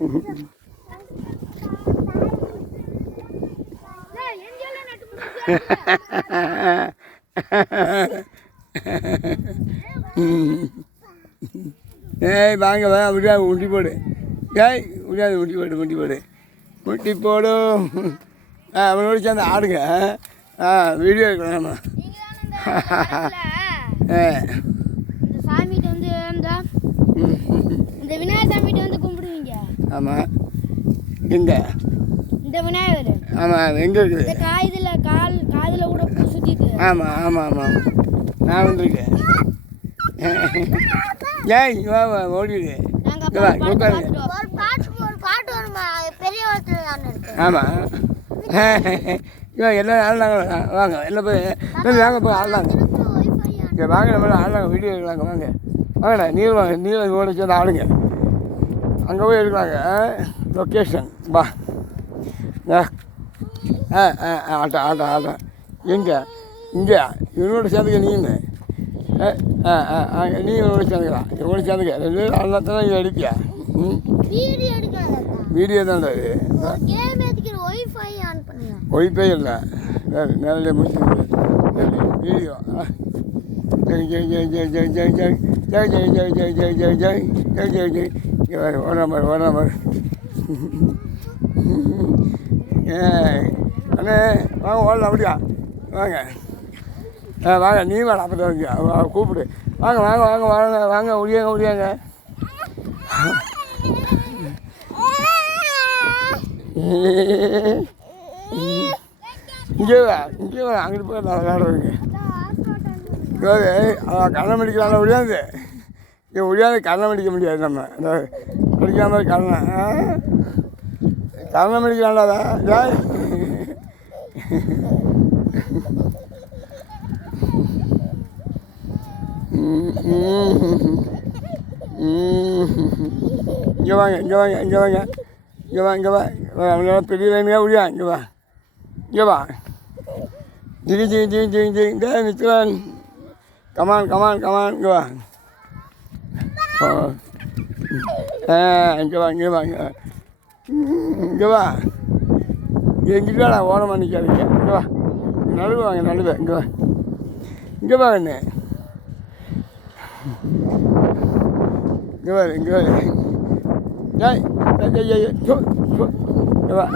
ஏய் வாங்க வா முடியாது உண்டி போடு ஏய் முடியாது உண்டி போடு முட்டி போடு முட்டி போடும் அவனோட சேர்ந்து ஆடுங்க வீடியோ எடுக்கலாம் சாமிகிட்ட வந்து இந்த விநாயகர் சாமிகிட்ட வந்து கும்பிடுவீங்க. ஆமாம் எங்க இந்த விநாயகர் ஆமாம் எங்கே இருக்குது இந்த காதில் கூட பூ சுற்றிட்டு. ஆமாம் ஆமாம் ஆமாம் நான் வந்துருக்கேன். ஏய் வா வா ஓடிடு. ஆமாம் எல்லாம் ஆடலாங்க வாங்க எல்லாம் போய் வாங்க போய் ஆடலாங்க. இங்கே வாங்க நம்ம ஆடலாங்க வீடியோ எடுக்கலாங்க வாங்க வாங்கண்ணா நீர் ஓட சேர்ந்து ஆடுங்க. அங்கே போய் எடுக்கலாங்க லொக்கேஷன் வா ஆட்டம் எங்கே இங்கே இவனோட சேர்ந்துக்க நீன்னு நீ இவனோட சேர்ந்துக்கலாம் இவனோட சேர்ந்துக்க 2 பேரும் ஆடலாம் இங்கே எடுப்பியா வீடியோ தான் ஒய்ஃபை இல்லை நேரடியாக முடிச்சு வீடியோ ஜெய் ஜெய் ஜெய் ஜெய் ஜெய் ஜெய் ஜெய் ஜெய் ஜெய் ஜெய் ஜெய் ஜெய் ஜெய் ஜெய் ஜெய் ஜெய் ஜெய் ஓடாமர் அண்ணே வாங்க ஓடலாம் அப்படியா வாங்க வாங்க நீ வாங்க அப்போ தான் கூப்பிடு வாங்க வாங்க வாங்க வாங்க வாங்க முடியாங்க இங்கே வா அங்கிட்டு போய் நான் விளையாடுறேங்க. கண்ணம் அடிக்கிறாங்க முடியாது இங்கே முடியாது கண்ணம் அடிக்க முடியாது நம்ம அடிக்கிற மாதிரி கண்ணம் அடிக்கிறாண்டாதா ஜாய் இங்கே வாங்க இங்கே வாங்க இங்கே வாங்க இங்கே வா இங்கே வா அவங்களால பெரிய லைனுக்காக முடியா இங்கே வா ஜி நிற்கிறான் கமான் இங்கே வா இங்கே வா இங்கே வா எங்கிட்ட வாடா ஓரமாக நிற்காதீங்க இங்கே வா நடுவு வாங்க நடுவே இங்கே வா என்ன இங்கே வா ஏய் இங்கே வா